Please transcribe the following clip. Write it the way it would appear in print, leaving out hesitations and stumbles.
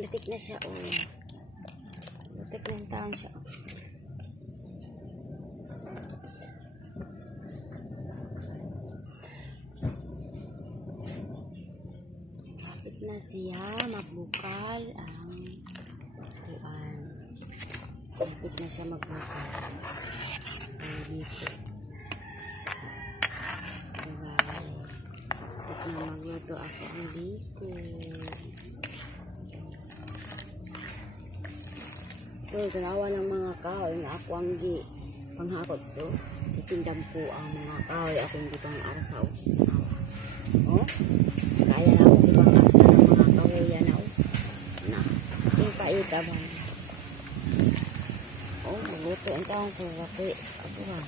Litik na siya, oh. Litik na yung taon siya. Lapit na siya magbukal ang buwan. Lapit na siya magbukal. Ang dito. Lapit na magluto ako ang dito. So, ganawa ng mga kahoy na ako ang panghakot to. Itindam po ang mga kahoy. Ako hindi pang arasaw. Oh, kaya na ako ibang arasa ng mga kahoy yan. Na, yung paita ba? Oh, magluto ang taong ko. Ako ha.